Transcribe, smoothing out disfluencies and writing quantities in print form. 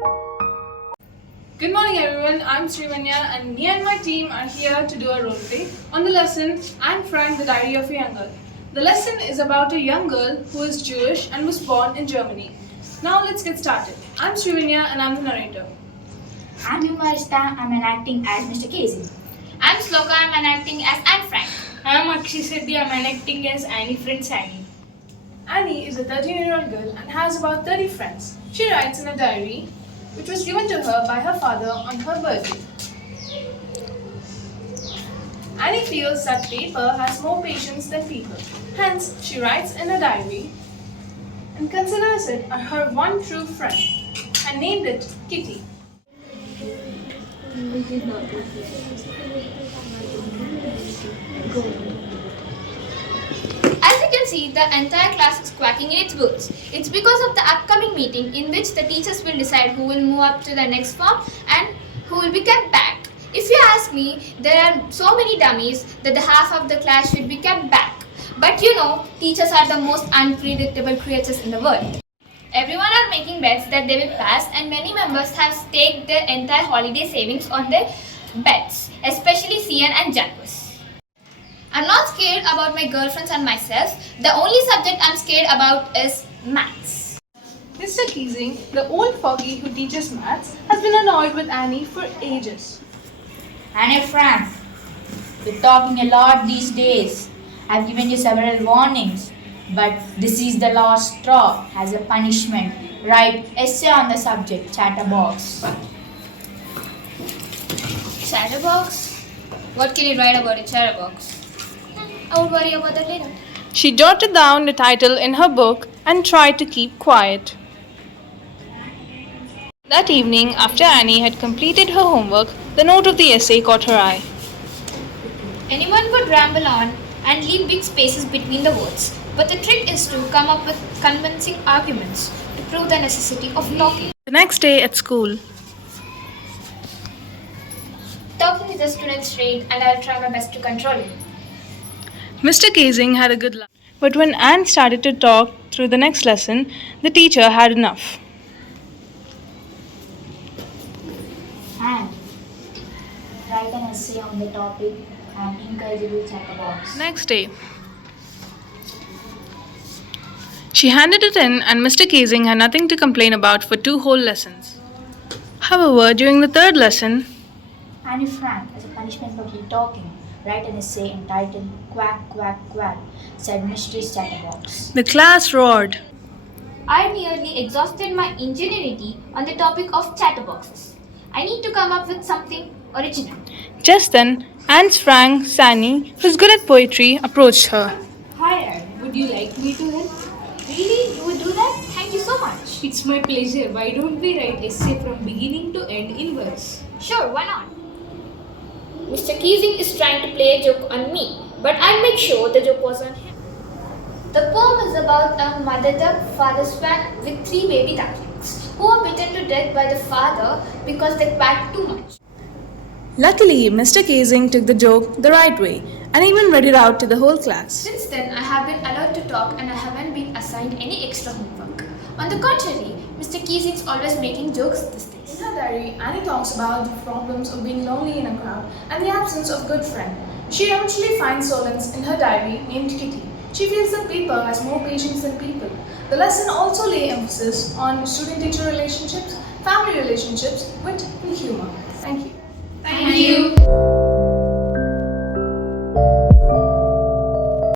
Good morning everyone, I'm Srivanya and me and my team are here to do a role play on the lesson Anne Frank, the Diary of a Young Girl. The lesson is about a young girl who is Jewish and was born in Germany. Now let's get started. I'm Srivanya and I'm the narrator. I'm Yumarista, I'm enacting as Mr. Casey. I'm Sloka, I'm enacting as Anne Frank. I'm Akshi Sethi, I'm enacting as Annie friend Annie. Annie is a 13-year-old girl and has about 30 friends. She writes in a diary which was given to her by her father on her birthday. Annie feels that paper has more patience than people. Hence, she writes in a diary and considers it her one true friend and named it Kitty. As you can see, the entire class is quacking in its boots. It's because of the upcoming meeting in which the teachers will decide who will move up to the next form and who will be kept back. If you ask me, there are so many dummies that the half of the class should be kept back. But you know, teachers are the most unpredictable creatures in the world. Everyone are making bets that they will pass, and many members have staked their entire holiday savings on their bets, especially Cian and Jacques. I'm not scared about my girlfriends and myself. The only subject I'm scared about is maths. Mr. Keesing, the old fogey who teaches maths, has been annoyed with Annie for ages. Annie Frank, you're talking a lot these days. I've given you several warnings, but this is the last straw. As a punishment, write essay on the subject, chatterbox. Chatterbox? What can you write about a chatterbox? I would worry about that later. She jotted down the title in her book and tried to keep quiet. That evening, after Annie had completed her homework, the note of the essay caught her eye. Anyone could ramble on and leave big spaces between the words, but the trick is to come up with convincing arguments to prove the necessity of talking. The next day at school, Talking is a student's trait, and I'll try my best to control it. Mr. Keesing had a good laugh. But when Anne started to talk through the next lesson, the teacher had enough. Anne, write an essay on the topic and incorrigible chatterbox. Next day, she handed it in, and Mr. Keesing had nothing to complain about for 2 whole lessons. However, during the 3rd lesson, Annie Frank, as a punishment for keep talking, write an essay entitled Quack, Quack, Quack, said Mistress Chatterbox. the class roared. I nearly exhausted my ingenuity on the topic of chatterboxes. I need to come up with something original. Just then, Anne's friend Sani, who's good at poetry, approached her. Hi Anne, would you like me to help? Really? You would do that? Thank you so much. It's my pleasure. Why don't we write essay from beginning to end in verse? Sure, why not? Mr. Keesing is trying to play a joke on me, but I'll make sure the joke was on him. The poem is about a mother duck, father swan with 3 baby ducklings who are bitten to death by the father because they quacked too much. Luckily, Mr. Keesing took the joke the right way and even read it out to the whole class. Since then, I have been allowed to talk and I haven't been assigned any extra homework. On the contrary, Mr. Keesing is always making jokes these days. In her diary, Annie talks about the problems of being lonely in a crowd and the absence of good friend. She eventually finds solace in her diary named Kitty. She feels that paper has more patience than people. The lesson also lay emphasis on student-teacher relationships, family relationships, wit and humor. Thank you.